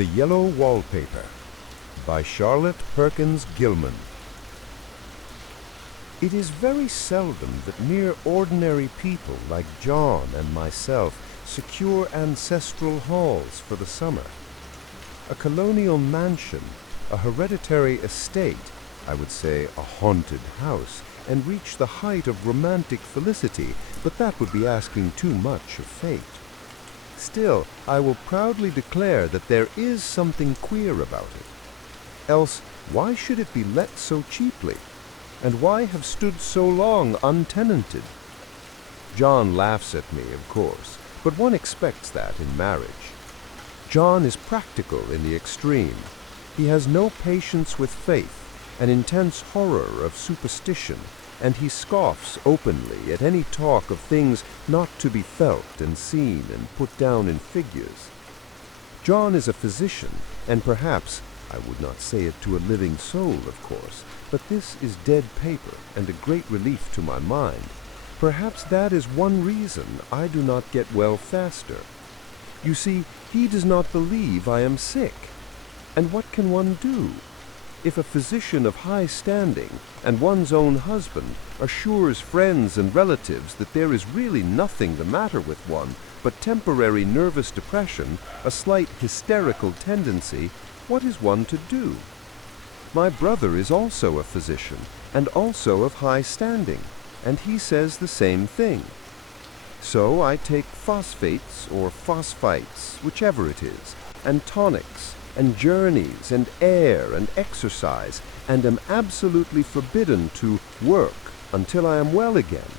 The Yellow Wallpaper by Charlotte Perkins Gilman. It is very seldom that mere ordinary people like John and myself secure ancestral halls for the summer. A colonial mansion, a hereditary estate, I would say a haunted house, and reach the height of romantic felicity, but that would be asking too much of fate. Still, I will proudly declare that there is something queer about it. Else, why should it be let so cheaply? And why have stood so long untenanted? John laughs at me, of course, but one expects that in marriage. John is practical in the extreme. He has no patience with faith, an intense horror of superstition, and he scoffs openly at any talk of things not to be felt and seen and put down in figures. John is a physician, and perhaps, I would not say it to a living soul, of course, but this is dead paper and a great relief to my mind. Perhaps that is one reason I do not get well faster. You see, he does not believe I am sick. And what can one do? If a physician of high standing and one's own husband assures friends and relatives that there is really nothing the matter with one but temporary nervous depression, a slight hysterical tendency, what is one to do? My brother is also a physician and also of high standing, and he says the same thing. So I take phosphates or phosphites, whichever it is, and tonics, and journeys, and air, and exercise, and am absolutely forbidden to work until I am well again.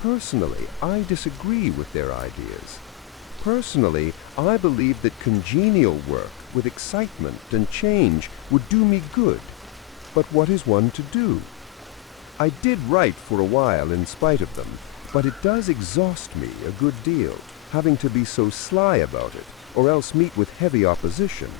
Personally, I disagree with their ideas. Personally, I believe that congenial work with excitement and change would do me good. But what is one to do? I did write for a while in spite of them, but it does exhaust me a good deal, having to be so sly about it, or else meet with heavy opposition.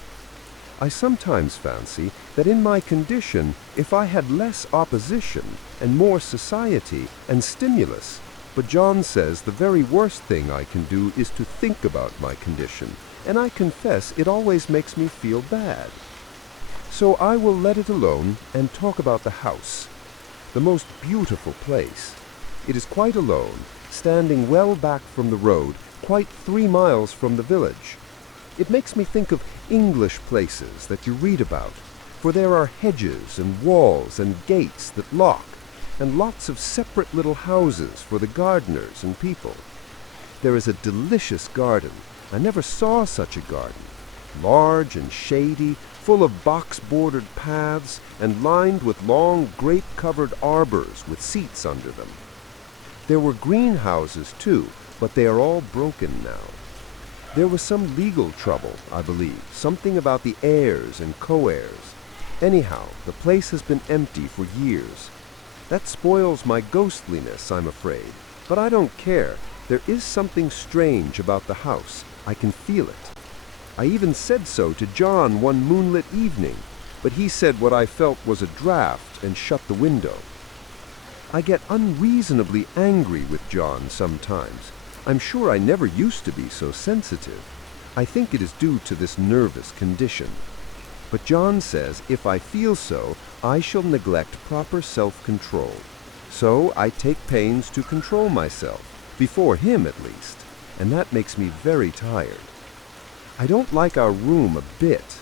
I sometimes fancy that in my condition, if I had less opposition and more society and stimulus, but John says the very worst thing I can do is to think about my condition, and I confess it always makes me feel bad. So I will let it alone and talk about the house. The most beautiful place. It is quite alone, standing well back from the road, quite 3 miles from the village. It makes me think of English places that you read about, for there are hedges and walls and gates that lock, and lots of separate little houses for the gardeners and people. There is a delicious garden. I never saw such a garden. Large and shady, full of box-bordered paths, and lined with long grape-covered arbors with seats under them. There were greenhouses, too, but they are all broken now. There was some legal trouble, I believe, something about the heirs and co-heirs. Anyhow, the place has been empty for years. That spoils my ghostliness, I'm afraid, but I don't care. There is something strange about the house. I can feel it. I even said so to John one moonlit evening, but he said what I felt was a draft and shut the window. I get unreasonably angry with John sometimes. I'm sure I never used to be so sensitive. I think it is due to this nervous condition. But John says if I feel so, I shall neglect proper self-control. So I take pains to control myself, before him at least, and that makes me very tired. I don't like our room a bit.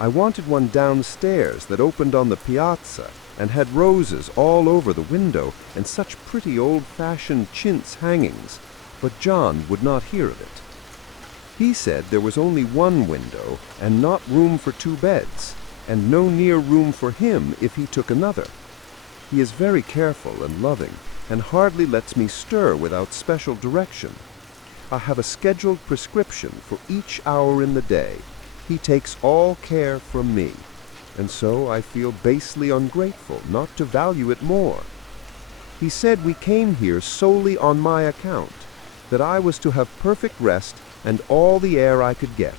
I wanted one downstairs that opened on the piazza and had roses all over the window and such pretty old-fashioned chintz hangings, but John would not hear of it. He said there was only one window and not room for 2 beds, and no near room for him if he took another. He is very careful and loving, and hardly lets me stir without special direction. I have a scheduled prescription for each hour in the day. He takes all care from me, and so I feel basely ungrateful not to value it more. He said we came here solely on my account, that I was to have perfect rest and all the air I could get.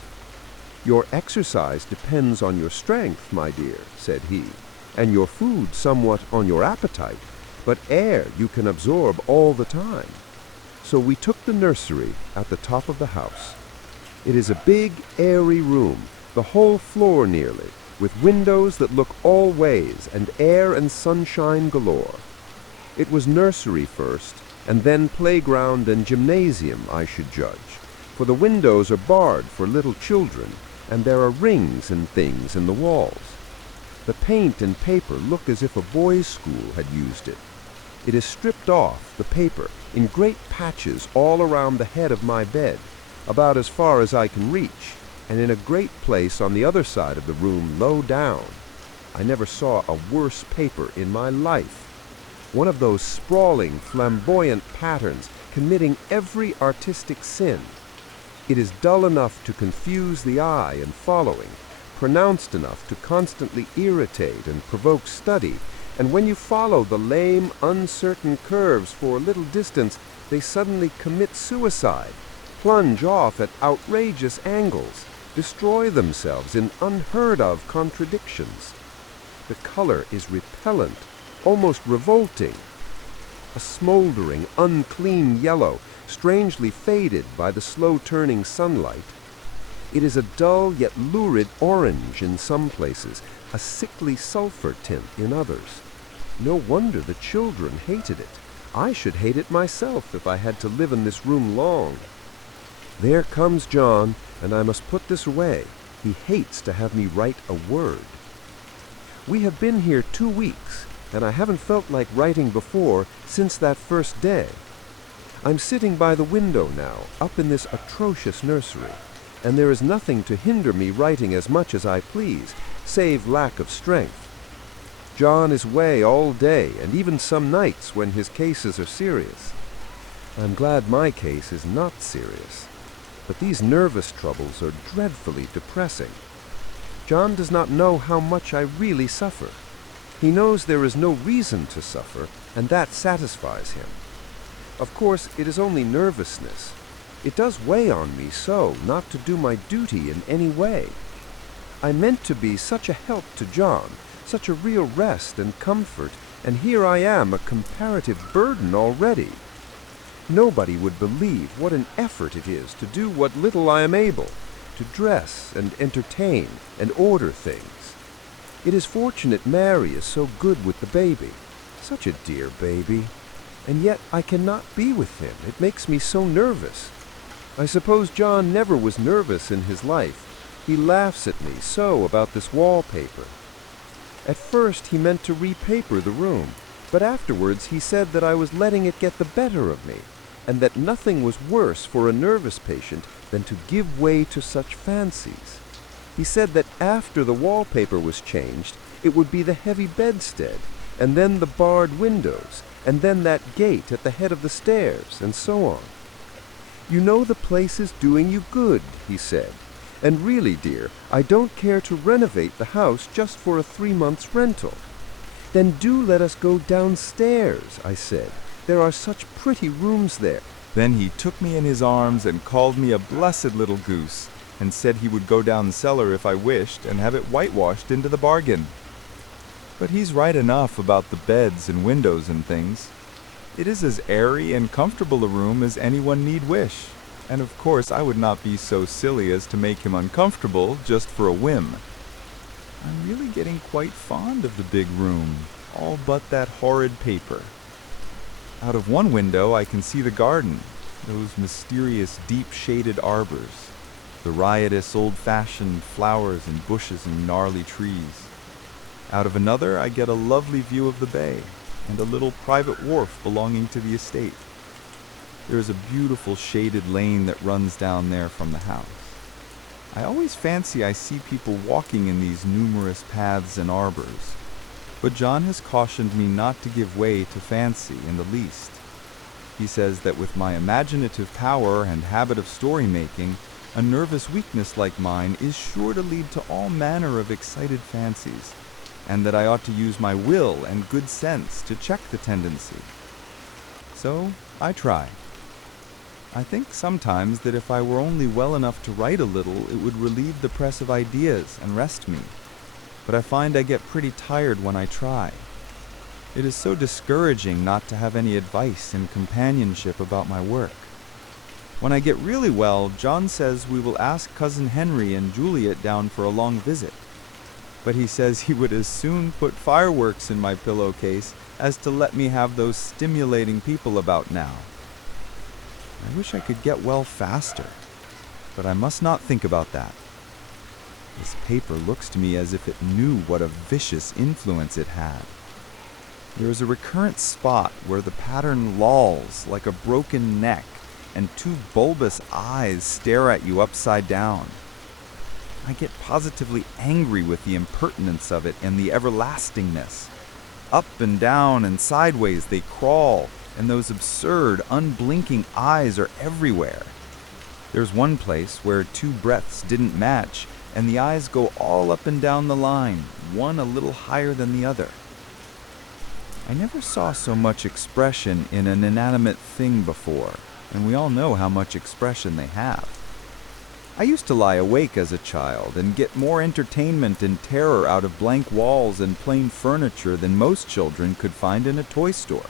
Your exercise depends on your strength, my dear, said he, and your food somewhat on your appetite, but air you can absorb all the time. So we took the nursery at the top of the house. It is a big, airy room, the whole floor nearly, with windows that look all ways and air and sunshine galore. It was nursery first, and then playground and gymnasium, I should judge, for the windows are barred for little children, and there are rings and things in the walls. The paint and paper look as if a boys' school had used it. It is stripped off, the paper, in great patches all around the head of my bed, about as far as I can reach, and in a great place on the other side of the room low down. I never saw a worse paper in my life. One of those sprawling, flamboyant patterns committing every artistic sin. It is dull enough to confuse the eye in following, pronounced enough to constantly irritate and provoke study, and when you follow the lame, uncertain curves for a little distance, they suddenly commit suicide, plunge off at outrageous angles, destroy themselves in unheard-of contradictions. The color is repellent, almost revolting. A smoldering, unclean yellow, strangely faded by the slow-turning sunlight. It is a dull yet lurid orange in some places, a sickly sulfur tint in others. No wonder the children hated it. I should hate it myself if I had to live in this room long. There comes John, and I must put this away. He hates to have me write a word. We have been here 2 weeks, and I haven't felt like writing before since that first day. I'm sitting by the window now, up in this atrocious nursery, and there is nothing to hinder me writing as much as I please, save lack of strength. John is away all day, and even some nights when his cases are serious. I'm glad my case is not serious, but these nervous troubles are dreadfully depressing. John does not know how much I really suffer. He knows there is no reason to suffer, and that satisfies him. Of course, it is only nervousness. It does weigh on me so not to do my duty in any way. I meant to be such a help to John, such a real rest and comfort, and here I am a comparative burden already. Nobody would believe what an effort it is to do what little I am able, to dress and entertain and order things. It is fortunate Mary is so good with the baby, such a dear baby, and yet I cannot be with him. It makes me so nervous. I suppose John never was nervous in his life. He laughs at me so about this wallpaper. At first he meant to repaper the room, but afterwards he said that I was letting it get the better of me, and that nothing was worse for a nervous patient than to give way to such fancies. He said that after the wallpaper was changed, it would be the heavy bedstead, and then the barred windows, and then that gate at the head of the stairs, and so on. You know the place is doing you good, he said. And really, dear, I don't care to renovate the house just for a 3 months rental. Then do let us go downstairs, I said. There are such pretty rooms there. Then he took me in his arms and called me a blessed little goose, and said he would go down cellar if I wished and have it whitewashed into the bargain. But he's right enough about the beds and windows and things. It is as airy and comfortable a room as anyone need wish. And of course I would not be so silly as to make him uncomfortable just for a whim. I'm really getting quite fond of the big room, all but that horrid paper. Out of one window I can see the garden, those mysterious deep-shaded arbors, the riotous old-fashioned flowers and bushes and gnarly trees. Out of another I get a lovely view of the bay, and a little private wharf belonging to the estate. There is a beautiful shaded lane that runs down there from the house. I always fancy I see people walking in these numerous paths and arbors, but John has cautioned me not to give way to fancy in the least. He says that with my imaginative power and habit of story-making, a nervous weakness like mine is sure to lead to all manner of excited fancies, and that I ought to use my will and good sense to check the tendency. So I try. I think sometimes that if I were only well enough to write a little, it would relieve the press of ideas and rest me. But I find I get pretty tired when I try. It is so discouraging not to have any advice and companionship about my work. When I get really well, John says we will ask Cousin Henry and Juliet down for a long visit. But he says he would as soon put fireworks in my pillowcase as to let me have those stimulating people about now. I wish I could get well faster, but I must not think about that. This paper looks to me as if it knew what a vicious influence it had. There is a recurrent spot where the pattern lolls like a broken neck, and two bulbous eyes stare at you upside down. I get positively angry with the impertinence of it and the everlastingness. Up and down and sideways they crawl, and those absurd, unblinking eyes are everywhere. There's one place where two breaths didn't match, and the eyes go all up and down the line, one a little higher than the other. I never saw so much expression in an inanimate thing before, and we all know how much expression they have. I used to lie awake as a child and get more entertainment and terror out of blank walls and plain furniture than most children could find in a toy store.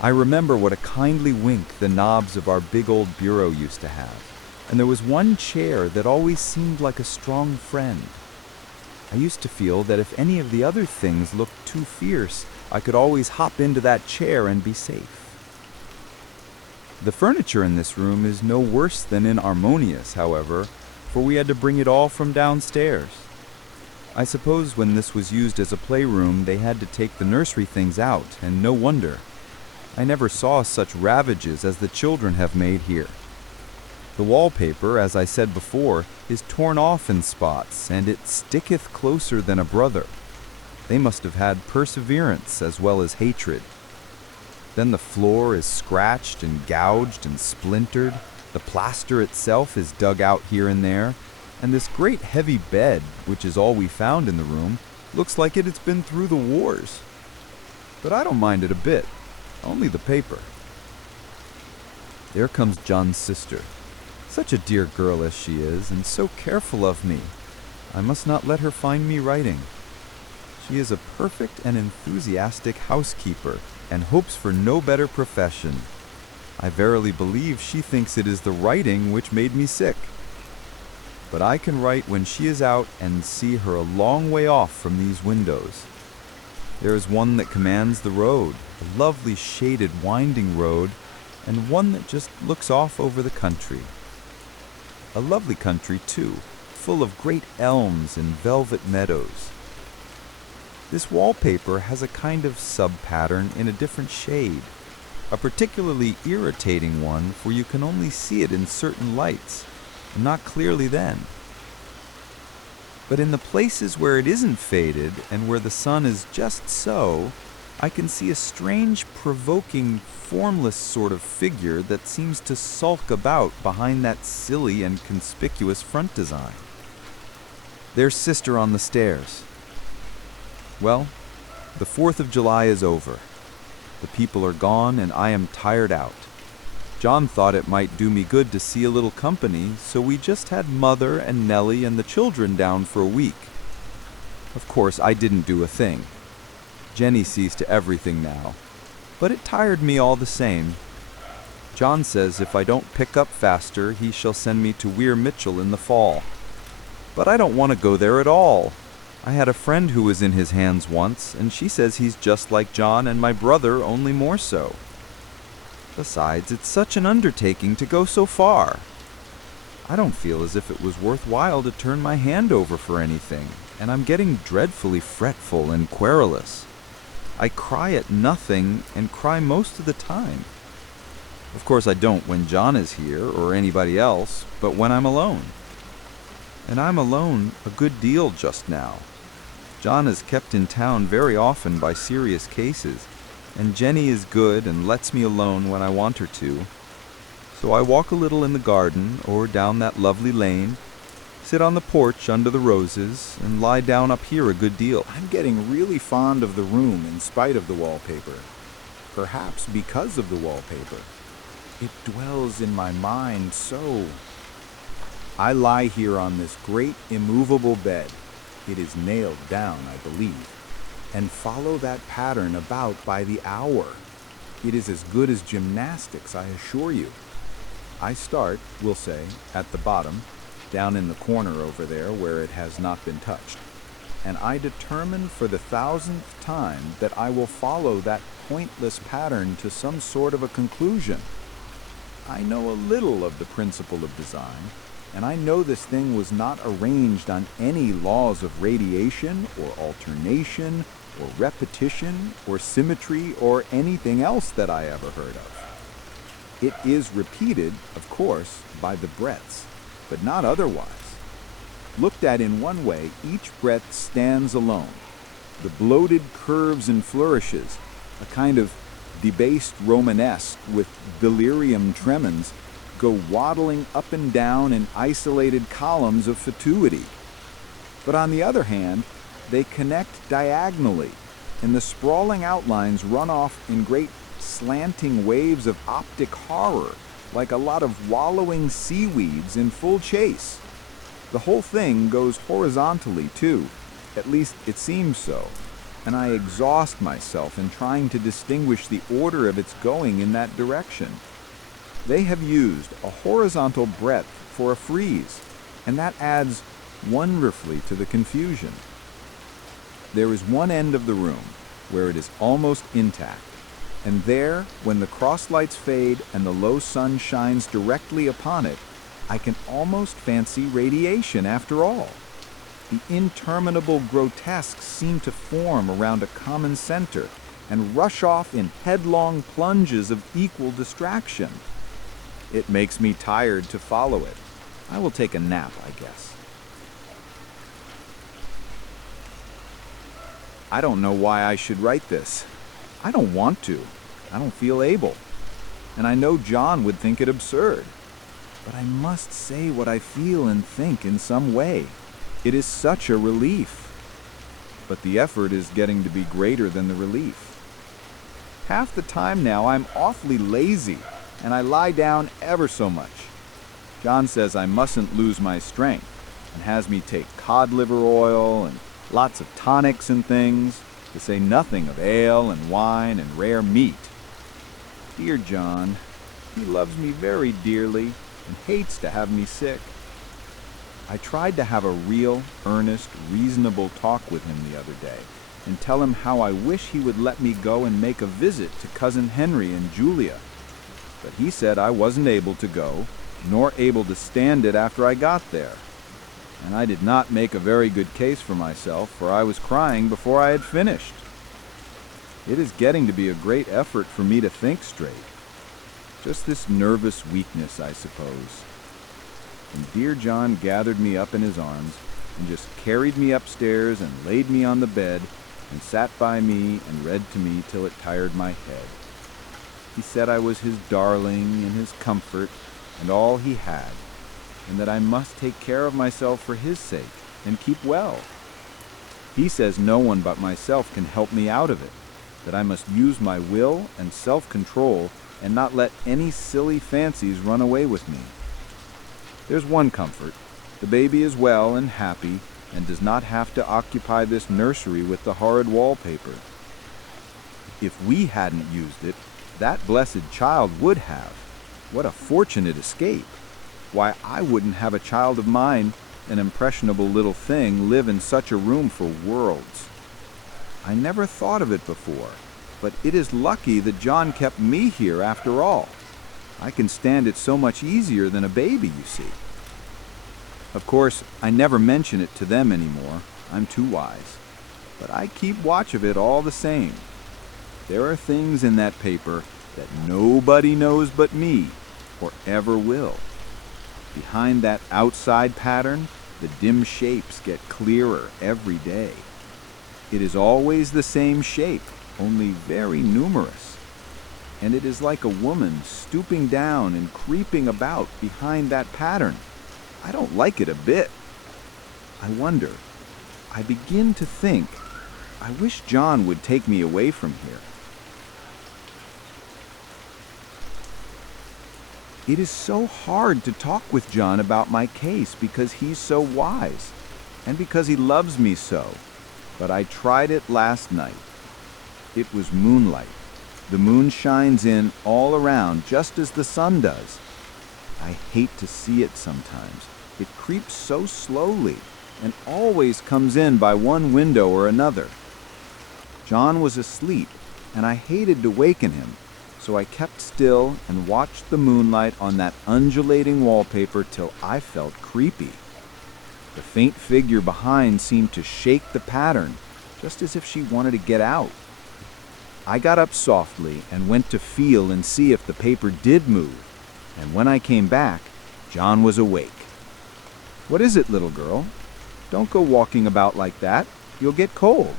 I remember what a kindly wink the knobs of our big old bureau used to have, and there was one chair that always seemed like a strong friend. I used to feel that if any of the other things looked too fierce, I could always hop into that chair and be safe. The furniture in this room is no worse than inharmonious, however, for we had to bring it all from downstairs. I suppose when this was used as a playroom, they had to take the nursery things out, and no wonder. I never saw such ravages as the children have made here. The wallpaper, as I said before, is torn off in spots, and it sticketh closer than a brother. They must have had perseverance as well as hatred. Then the floor is scratched and gouged and splintered, the plaster itself is dug out here and there, and this great heavy bed, which is all we found in the room, looks like it has been through the wars. But I don't mind it a bit, only the paper. There comes John's sister. Such a dear girl as she is, and so careful of me. I must not let her find me writing. She is a perfect and enthusiastic housekeeper, and hopes for no better profession. I verily believe she thinks it is the writing which made me sick. But I can write when she is out and see her a long way off from these windows. There is one that commands the road, a lovely shaded winding road, and one that just looks off over the country. A lovely country, too, full of great elms and velvet meadows. This wallpaper has a kind of sub-pattern in a different shade, a particularly irritating one, for you can only see it in certain lights, and not clearly then. But in the places where it isn't faded, and where the sun is just so, I can see a strange, provoking, formless sort of figure that seems to sulk about behind that silly and conspicuous front design. There's Sister on the stairs. Well, the 4th of July is over. The people are gone, and I am tired out. John thought it might do me good to see a little company, so we just had Mother and Nellie and the children down for a week. Of course, I didn't do a thing. Jenny sees to everything now, but it tired me all the same. John says if I don't pick up faster, he shall send me to Weir Mitchell in the fall. But I don't want to go there at all. I had a friend who was in his hands once, and she says he's just like John and my brother, only more so. Besides, it's such an undertaking to go so far. I don't feel as if it was worthwhile to turn my hand over for anything, and I'm getting dreadfully fretful and querulous. I cry at nothing and cry most of the time. Of course I don't when John is here or anybody else, but when I'm alone. And I'm alone a good deal just now. John is kept in town very often by serious cases, and Jenny is good and lets me alone when I want her to. So I walk a little in the garden or down that lovely lane, sit on the porch under the roses, and lie down up here a good deal. I'm getting really fond of the room in spite of the wallpaper. Perhaps because of the wallpaper. It dwells in my mind so. I lie here on this great immovable bed. It is nailed down, I believe, and follow that pattern about by the hour. It is as good as gymnastics, I assure you. I start, we'll say, at the bottom, down in the corner over there where it has not been touched. And I determine for the 1000th time that I will follow that pointless pattern to some sort of a conclusion. I know a little of the principle of design, and I know this thing was not arranged on any laws of radiation or alternation or repetition or symmetry or anything else that I ever heard of. It is repeated, of course, by the breadths, but not otherwise. Looked at in one way, each breadth stands alone. The bloated curves and flourishes, a kind of debased Romanesque with delirium tremens, go waddling up and down in isolated columns of fatuity. But on the other hand, they connect diagonally, and the sprawling outlines run off in great slanting waves of optic horror, like a lot of wallowing seaweeds in full chase. The whole thing goes horizontally, too. At least it seems so, and I exhaust myself in trying to distinguish the order of its going in that direction. They have used a horizontal breadth for a frieze, and that adds wonderfully to the confusion. There is one end of the room where it is almost intact, and there, when the crosslights fade and the low sun shines directly upon it, I can almost fancy radiation after all. The interminable grotesques seem to form around a common center and rush off in headlong plunges of equal distraction. It makes me tired to follow it. I will take a nap, I guess. I don't know why I should write this. I don't want to. I don't feel able. And I know John would think it absurd. But I must say what I feel and think in some way. It is such a relief. But the effort is getting to be greater than the relief. Half the time now I'm awfully lazy, and I lie down ever so much. John says I mustn't lose my strength, and has me take cod liver oil and lots of tonics and things, to say nothing of ale and wine and rare meat. Dear John, he loves me very dearly and hates to have me sick. I tried to have a real, earnest, reasonable talk with him the other day, and tell him how I wish he would let me go and make a visit to Cousin Henry and Julia. But he said I wasn't able to go, nor able to stand it after I got there. And I did not make a very good case for myself, for I was crying before I had finished. It is getting to be a great effort for me to think straight. Just this nervous weakness, I suppose. And dear John gathered me up in his arms and just carried me upstairs and laid me on the bed and sat by me and read to me till it tired my head. He said I was his darling and his comfort and all he had, and that I must take care of myself for his sake and keep well. He says no one but myself can help me out of it, that I must use my will and self-control and not let any silly fancies run away with me. There's one comfort. The baby is well and happy and does not have to occupy this nursery with the horrid wallpaper. If we hadn't used it, that blessed child would have. What a fortunate escape! Why, I wouldn't have a child of mine, an impressionable little thing, live in such a room for worlds. I never thought of it before, but it is lucky that John kept me here after all. I can stand it so much easier than a baby, you see. Of course, I never mention it to them anymore. I'm too wise. But I keep watch of it all the same. There are things in that paper that nobody knows but me, or ever will. Behind that outside pattern, the dim shapes get clearer every day. It is always the same shape, only very numerous. And it is like a woman stooping down and creeping about behind that pattern. I don't like it a bit. I wonder. I begin to think, I wish John would take me away from here. It is so hard to talk with John about my case because he's so wise, and because he loves me so. But I tried it last night. It was moonlight. The moon shines in all around just as the sun does. I hate to see it sometimes. It creeps so slowly and always comes in by one window or another. John was asleep, and I hated to waken him, so I kept still and watched the moonlight on that undulating wallpaper till I felt creepy. The faint figure behind seemed to shake the pattern, just as if she wanted to get out. I got up softly and went to feel and see if the paper did move, and when I came back, John was awake. "What is it, little girl? Don't go walking about like that. You'll get cold."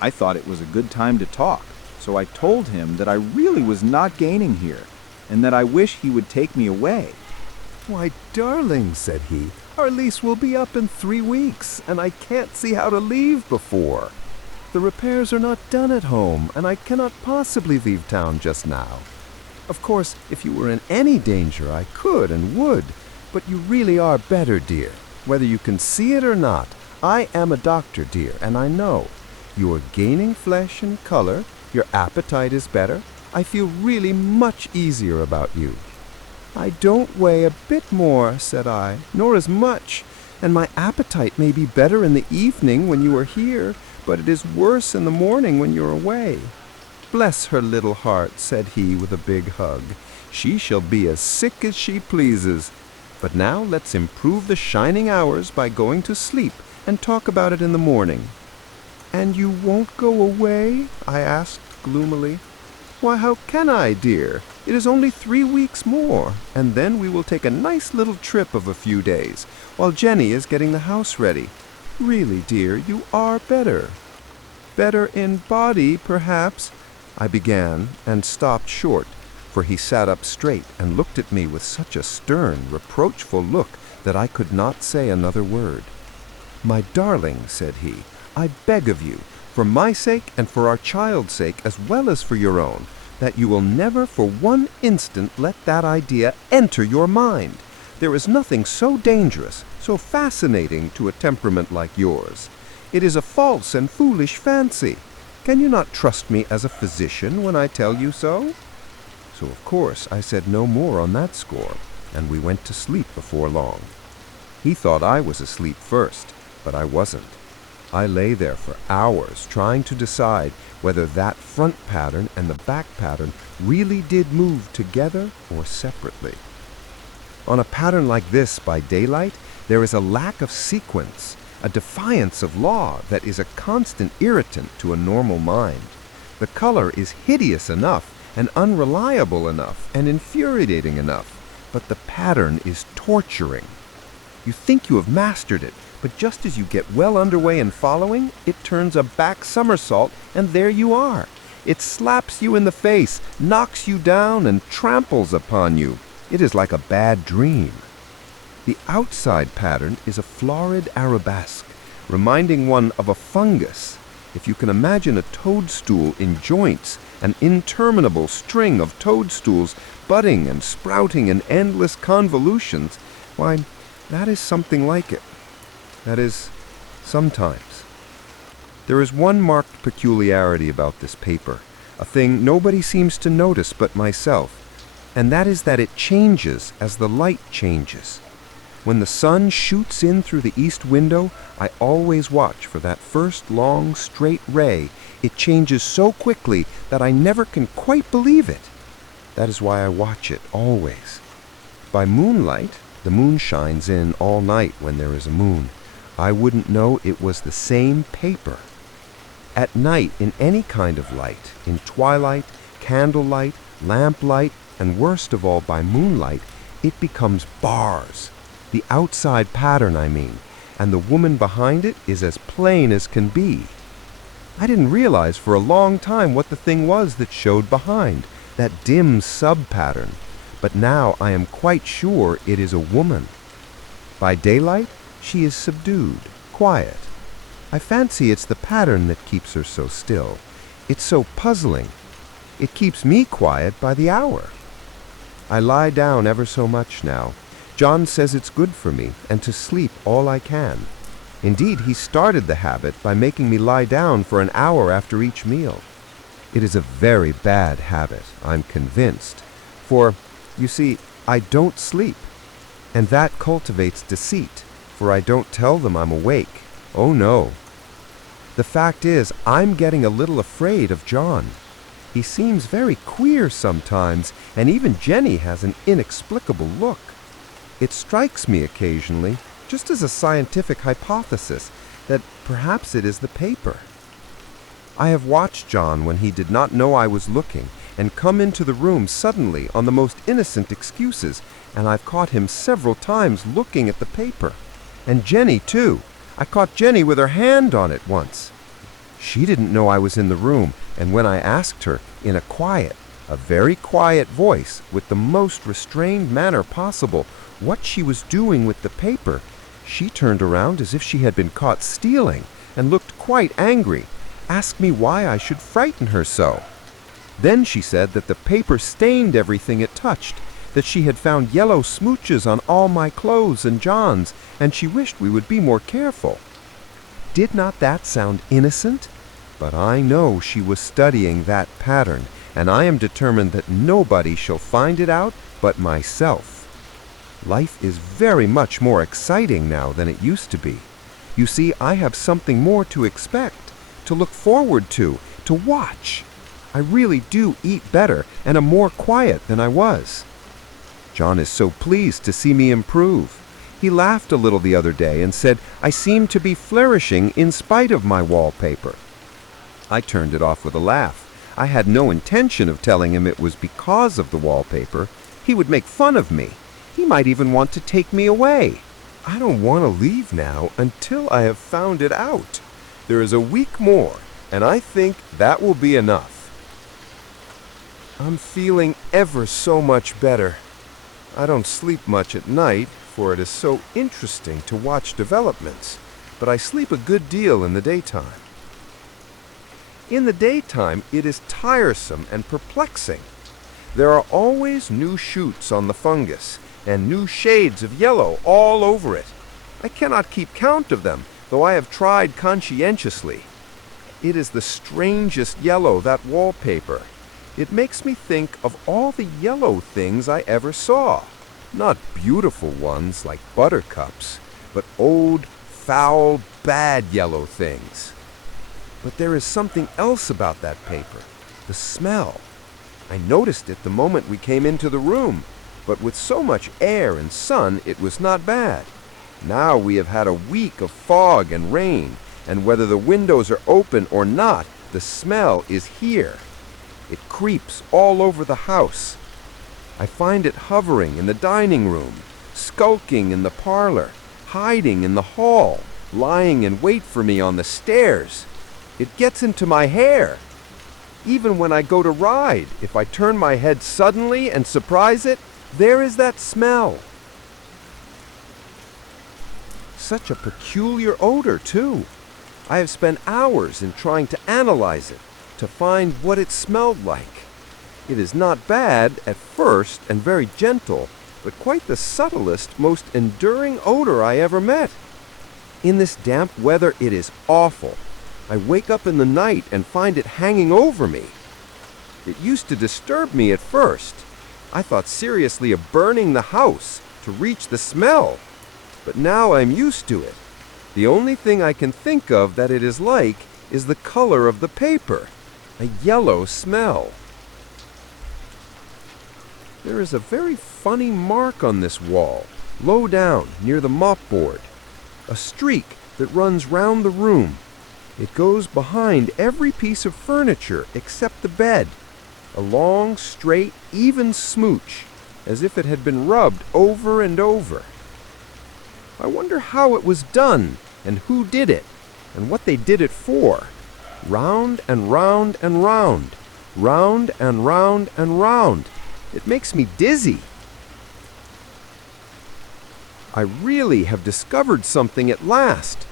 I thought it was a good time to talk, so I told him that I really was not gaining here, and that I wish he would take me away. "Why, darling," said he, "our lease will be up in 3 weeks, and I can't see how to leave before. The repairs are not done at home, and I cannot possibly leave town just now. Of course, if you were in any danger, I could and would, but you really are better, dear. Whether you can see it or not, I am a doctor, dear, and I know. You are gaining flesh and color, your appetite is better. I feel really much easier about you." "I don't weigh a bit more," said I, "nor as much, and my appetite may be better in the evening when you are here, but it is worse in the morning when you're away." "Bless her little heart," said he with a big hug. "She shall be as sick as she pleases. But now let's improve the shining hours by going to sleep and talk about it in the morning." "And you won't go away?" I asked gloomily. "Why, how can I, dear? It is only 3 weeks more, and then we will take a nice little trip of a few days, while Jenny is getting the house ready. Really, dear, you are better." "Better in body, perhaps," I began, and stopped short, for he sat up straight and looked at me with such a stern, reproachful look that I could not say another word. "My darling," said he, "I beg of you, for my sake and for our child's sake as well as for your own, that you will never for one instant let that idea enter your mind. There is nothing so dangerous, so fascinating to a temperament like yours. It is a false and foolish fancy. Can you not trust me as a physician when I tell you so?" So of course I said no more on that score, and we went to sleep before long. He thought I was asleep first, but I wasn't. I lay there for hours trying to decide whether that front pattern and the back pattern really did move together or separately. On a pattern like this by daylight, there is a lack of sequence, a defiance of law that is a constant irritant to a normal mind. The color is hideous enough and unreliable enough and infuriating enough, but the pattern is torturing. You think you have mastered it, but just as you get well underway in following, it turns a back somersault, and there you are. It slaps you in the face, knocks you down, and tramples upon you. It is like a bad dream. The outside pattern is a florid arabesque, reminding one of a fungus. If you can imagine a toadstool in joints, an interminable string of toadstools budding and sprouting in endless convolutions, why, that is something like it. That is, sometimes. There is one marked peculiarity about this paper, a thing nobody seems to notice but myself, and that is that it changes as the light changes. When the sun shoots in through the east window, I always watch for that first long, straight ray. It changes so quickly that I never can quite believe it. That is why I watch it always. By moonlight, the moon shines in all night when there is a moon. I wouldn't know it was the same paper. At night, in any kind of light, in twilight, candlelight, lamplight, and worst of all by moonlight, it becomes bars. The outside pattern, I mean, and the woman behind it is as plain as can be. I didn't realize for a long time what the thing was that showed behind, that dim sub-pattern, but now I am quite sure it is a woman. By daylight, she is subdued, quiet. I fancy it's the pattern that keeps her so still. It's so puzzling. It keeps me quiet by the hour. I lie down ever so much now. John says it's good for me, and to sleep all I can. Indeed, he started the habit by making me lie down for an hour after each meal. It is a very bad habit, I'm convinced. For, you see, I don't sleep, and that cultivates deceit, for I don't tell them I'm awake. Oh no. The fact is, I'm getting a little afraid of John. He seems very queer sometimes, and even Jenny has an inexplicable look. It strikes me occasionally, just as a scientific hypothesis, that perhaps it is the paper. I have watched John when he did not know I was looking, and come into the room suddenly on the most innocent excuses, and I've caught him several times looking at the paper. And Jenny, too. I caught Jenny with her hand on it once. She didn't know I was in the room, and when I asked her, in a very quiet voice, with the most restrained manner possible, what she was doing with the paper, she turned around as if she had been caught stealing, and looked quite angry, asked me why I should frighten her so. Then she said that the paper stained everything it touched, that she had found yellow smooches on all my clothes and John's, and she wished we would be more careful. Did not that sound innocent? But I know she was studying that pattern, and I am determined that nobody shall find it out but myself. Life is very much more exciting now than it used to be. You see, I have something more to expect, to look forward to watch. I really do eat better and am more quiet than I was. John is so pleased to see me improve. He laughed a little the other day and said I seemed to be flourishing in spite of my wallpaper. I turned it off with a laugh. I had no intention of telling him it was because of the wallpaper. He would make fun of me. He might even want to take me away. I don't want to leave now until I have found it out. There is a week more, and I think that will be enough. I'm feeling ever so much better. I don't sleep much at night, for it is so interesting to watch developments, but I sleep a good deal in the daytime. In the daytime, it is tiresome and perplexing. There are always new shoots on the fungus, and new shades of yellow all over it. I cannot keep count of them, though I have tried conscientiously. It is the strangest yellow, that wallpaper. It makes me think of all the yellow things I ever saw. Not beautiful ones like buttercups, but old, foul, bad yellow things. But there is something else about that paper, the smell. I noticed it the moment we came into the room, but with so much air and sun, it was not bad. Now we have had a week of fog and rain, and whether the windows are open or not, the smell is here. It creeps all over the house. I find it hovering in the dining room, skulking in the parlor, hiding in the hall, lying in wait for me on the stairs. It gets into my hair. Even when I go to ride, if I turn my head suddenly and surprise it, there is that smell. Such a peculiar odor, too. I have spent hours in trying to analyze it, to find what it smelled like. It is not bad at first and very gentle, but quite the subtlest, most enduring odor I ever met. In this damp weather, it is awful. I wake up in the night and find it hanging over me. It used to disturb me at first. I thought seriously of burning the house to reach the smell, but now I'm used to it. The only thing I can think of that it is like is the color of the paper, a yellow smell. There is a very funny mark on this wall, low down near the mopboard, a streak that runs round the room. It goes behind every piece of furniture except the bed, a long, straight, even smooch, as if it had been rubbed over and over. I wonder how it was done, and who did it, and what they did it for. Round and round and round, round and round and round. It makes me dizzy. I really have discovered something at last.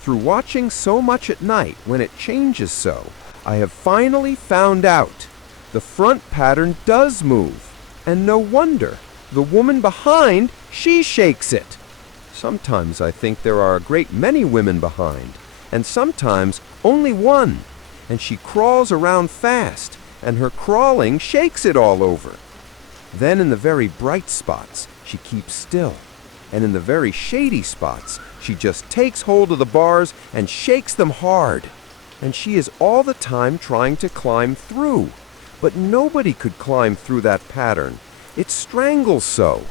Through watching so much at night when it changes so, I have finally found out. The front pattern does move, and no wonder. The woman behind, she shakes it. Sometimes I think there are a great many women behind, and sometimes only one, and she crawls around fast, and her crawling shakes it all over. Then in the very bright spots, she keeps still. And in the very shady spots, she just takes hold of the bars and shakes them hard. And she is all the time trying to climb through. But nobody could climb through that pattern. It strangles so.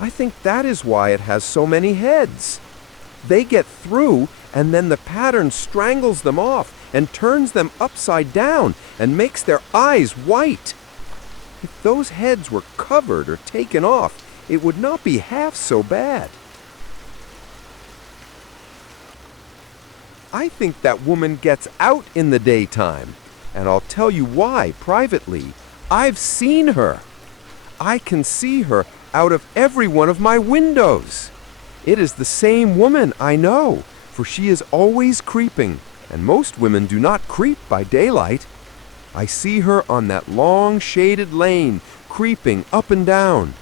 I think that is why it has so many heads. They get through, and then the pattern strangles them off and turns them upside down and makes their eyes white. If those heads were covered or taken off, it would not be half so bad. I think that woman gets out in the daytime, and I'll tell you why privately. I've seen her. I can see her out of every one of my windows. It is the same woman, I know, for she is always creeping, and most women do not creep by daylight. I see her on that long shaded lane, creeping up and down.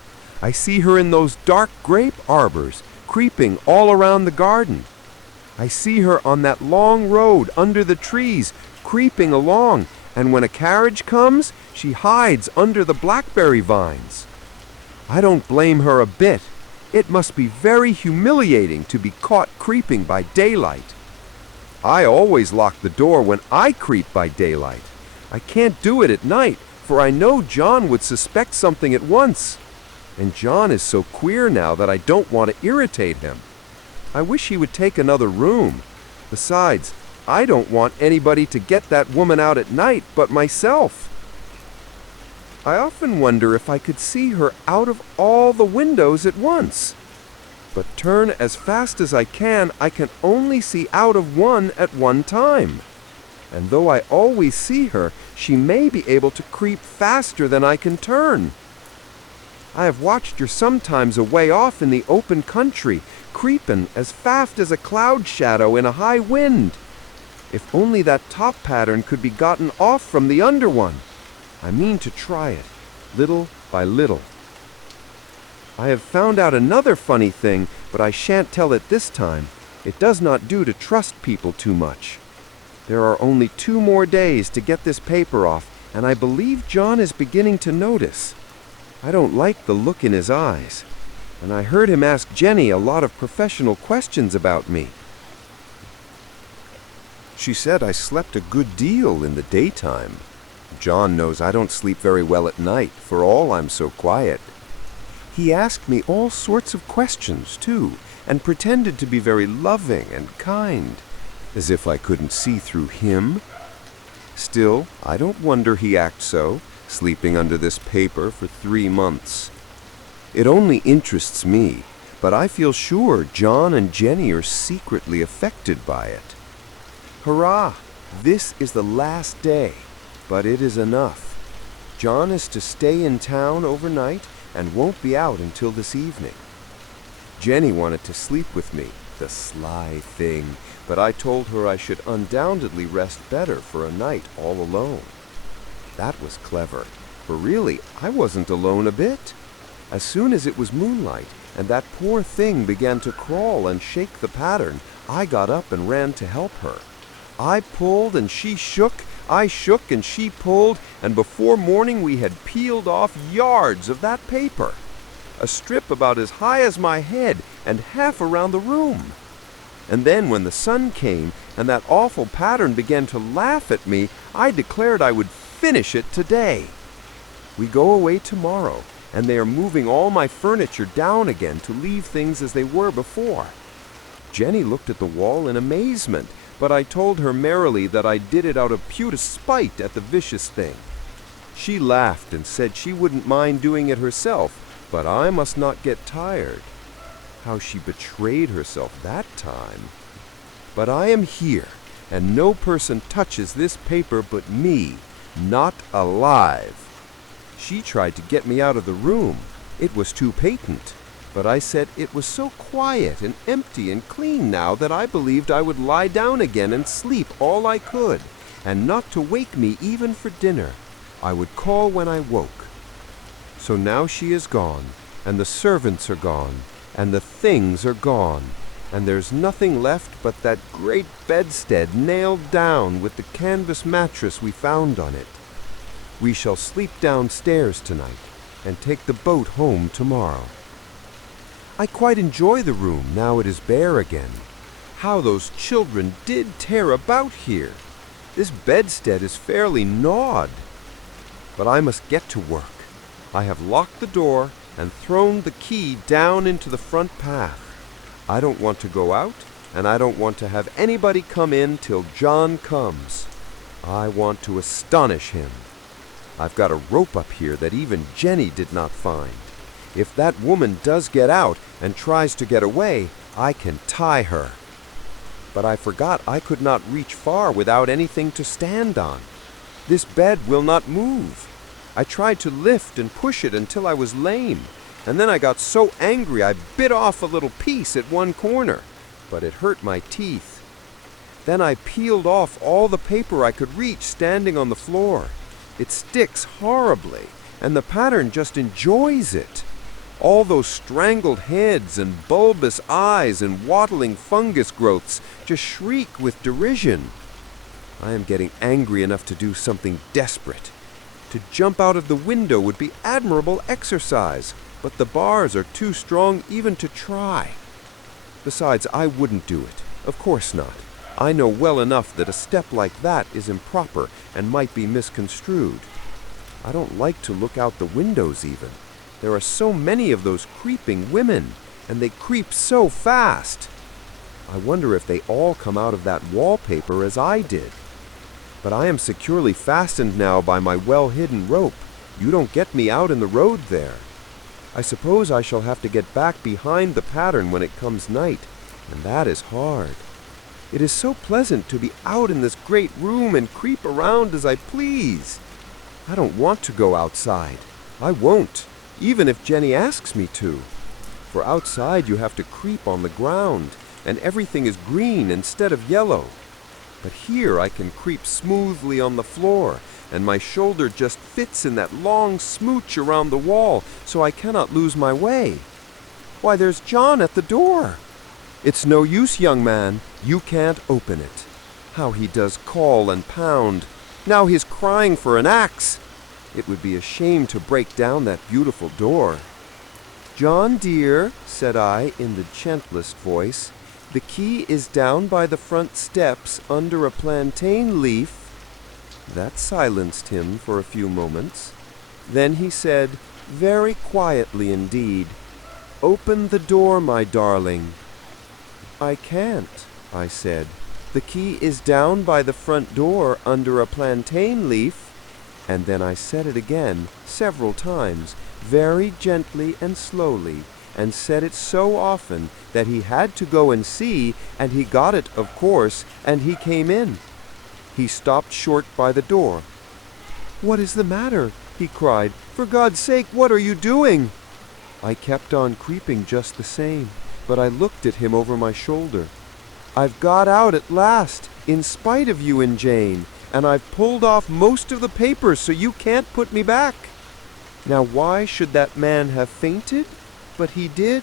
I see her in those dark grape arbors, creeping all around the garden. I see her on that long road under the trees, creeping along, and when a carriage comes, she hides under the blackberry vines. I don't blame her a bit. It must be very humiliating to be caught creeping by daylight. I always lock the door when I creep by daylight. I can't do it at night, for I know John would suspect something at once. And John is so queer now that I don't want to irritate him. I wish he would take another room. Besides, I don't want anybody to get that woman out at night but myself. I often wonder if I could see her out of all the windows at once. But turn as fast as I can only see out of one at one time. And though I always see her, she may be able to creep faster than I can turn. I have watched her sometimes away off in the open country, creepin' as fast as a cloud shadow in a high wind. If only that top pattern could be gotten off from the under one. I mean to try it, little by little. I have found out another funny thing, but I shan't tell it this time. It does not do to trust people too much. There are only 2 more days to get this paper off, and I believe John is beginning to notice. I don't like the look in his eyes, and I heard him ask Jenny a lot of professional questions about me. She said I slept a good deal in the daytime. John knows I don't sleep very well at night, for all I'm so quiet. He asked me all sorts of questions, too, and pretended to be very loving and kind, as if I couldn't see through him. Still, I don't wonder he acts so, sleeping under this paper for 3 months. It only interests me, but I feel sure John and Jenny are secretly affected by it. Hurrah! This is the last day, but it is enough. John is to stay in town overnight and won't be out until this evening. Jenny wanted to sleep with me, the sly thing, but I told her I should undoubtedly rest better for a night all alone. That was clever, for really, I wasn't alone a bit. As soon as it was moonlight, and that poor thing began to crawl and shake the pattern, I got up and ran to help her. I pulled and she shook, I shook and she pulled, and before morning we had peeled off yards of that paper. A strip about as high as my head and half around the room. And then when the sun came and that awful pattern began to laugh at me, I declared I would finish it today. We go away tomorrow, and they are moving all my furniture down again to leave things as they were before. Jenny looked at the wall in amazement, but I told her merrily that I did it out of pure spite at the vicious thing. She laughed and said she wouldn't mind doing it herself, but I must not get tired. How she betrayed herself that time. But I am here, and no person touches this paper but me, not alive. She tried to get me out of the room. It was too patent. But I said it was so quiet and empty and clean now that I believed I would lie down again and sleep all I could, and not to wake me even for dinner. I would call when I woke. So now she is gone, and the servants are gone, and the things are gone, and there's nothing left but that great bedstead nailed down with the canvas mattress we found on it. We shall sleep downstairs tonight, and take the boat home tomorrow. I quite enjoy the room now it is bare again. How those children did tear about here! This bedstead is fairly gnawed. But I must get to work. I have locked the door and thrown the key down into the front path. I don't want to go out, and I don't want to have anybody come in till John comes. I want to astonish him. I've got a rope up here that even Jenny did not find. If that woman does get out and tries to get away, I can tie her. But I forgot I could not reach far without anything to stand on. This bed will not move. I tried to lift and push it until I was lame, and then I got so angry I bit off a little piece at one corner, but it hurt my teeth. Then I peeled off all the paper I could reach standing on the floor. It sticks horribly, and the pattern just enjoys it. All those strangled heads and bulbous eyes and waddling fungus growths just shriek with derision. I am getting angry enough to do something desperate. To jump out of the window would be admirable exercise, but the bars are too strong even to try. Besides, I wouldn't do it. Of course not. I know well enough that a step like that is improper and might be misconstrued. I don't like to look out the windows even. There are so many of those creeping women, and they creep so fast. I wonder if they all come out of that wallpaper as I did. But I am securely fastened now by my well-hidden rope. You don't get me out in the road there. I suppose I shall have to get back behind the pattern when it comes night, and that is hard. It is so pleasant to be out in this great room and creep around as I please. I don't want to go outside. I won't, even if Jenny asks me to. For outside you have to creep on the ground, and everything is green instead of yellow. But here I can creep smoothly on the floor, and my shoulder just fits in that long smooch around the wall, so I cannot lose my way. Why, there's John at the door. It's no use, young man. You can't open it. How he does call and pound. Now he's crying for an axe. It would be a shame to break down that beautiful door. John, dear, said I in the gentlest voice, the key is down by the front steps under a plantain leaf. That silenced him for a few moments. Then he said, very quietly indeed, open the door, my darling. I can't, I said. The key is down by the front door under a plantain leaf. And then I said it again, several times, very gently and slowly, and said it so often that he had to go and see, and he got it, of course, and he came in. He stopped short by the door. What is the matter? He cried. For God's sake, what are you doing? I kept on creeping just the same, but I looked at him over my shoulder. I've got out at last, in spite of you and Jane, and I've pulled off most of the papers so you can't put me back. Now why should that man have fainted? But he did,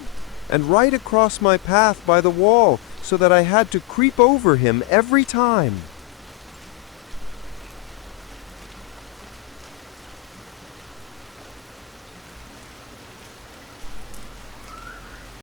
and right across my path by the wall, so that I had to creep over him every time.